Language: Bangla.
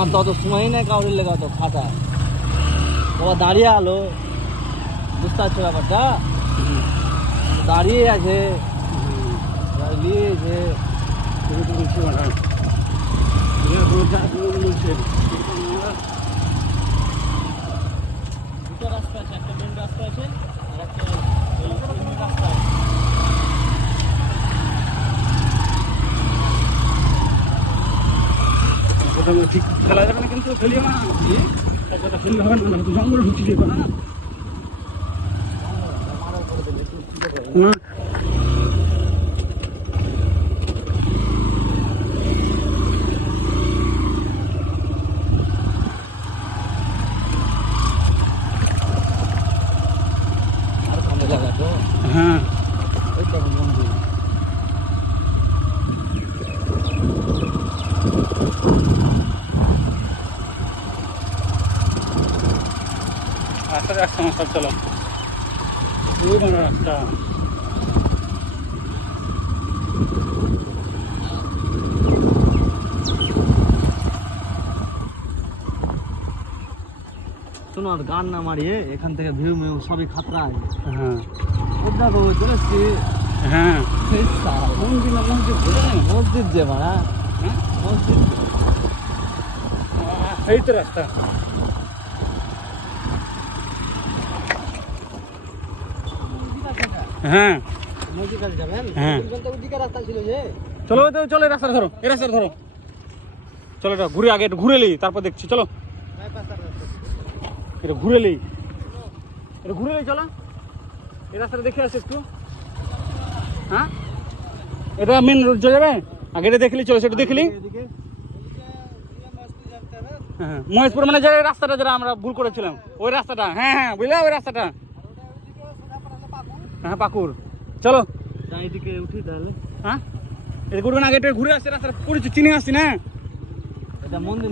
আমার তো অত সময় নেই কাউরির লেগে অত খাটা। বাবা দাঁড়িয়ে আলো, বুঝতে পারছো ব্যাপারটা? দাঁড়িয়ে আছে, নিয়েছে দুটো রাস্তা আছে, একটা মেন রাস্তা আছে আর একটা এমনি রাস্তা আছে। ঠিক ফেলা যাবে না, কিন্তু ফেলিও না, ফেললে হবে না, জঙ্গল ঢুকছি দেবো না। আর সামনে জায়গা তো, হ্যাঁ ওই তো মন্দির। রাস্তা রাস্তা আমার সব চলো, ওই বড় রাস্তা। শোনো, আর গান না মারিয়ে এখান থেকে ভিউ মিউ সবই খাতরা আছে। হ্যাঁ বুঝলা তো চলে এসছি। হ্যাঁ মন্দির না, মন্দির ঘুরে না, মসজিদ যে মারা, হ্যাঁ মসজিদ। এই তো রাস্তা। হ্যাঁ মসজিদ কাছে যাবেন? হ্যাঁ। ওদিকে রাস্তা ছিল যে। চলো তো, চলো এই রাস্তাটা ধরো, এই রাস্তাটা ধরো, চলো এটা ঘুরে, আগে একটু ঘুরে লি, তারপর দেখছি। চলো এটা ঘুরে লি, এটা ঘুরে লি, চলো এই রাস্তাটা দেখে আসি একটু। হ্যাঁ এটা মেন রোড যাবে, আগে এটা দেখলি, চলো সেটা দেখলি। এদিকে হ্যাঁ মহেশপুর মানে যে রাস্তাটা যেটা আমরা ভুল করেছিলাম, ওই রাস্তাটা। হ্যাঁ হ্যাঁ বুঝলে, ওই রাস্তাটা। হ্যাঁ পাকুর, চলো। এদিকে উঠি তাহলে। হ্যাঁ এটা ঘুরবেন, আগে এটা ঘুরে আসছে, রাস্তাটা পরিচয় চিনে আসছি না। এটা মন্দির।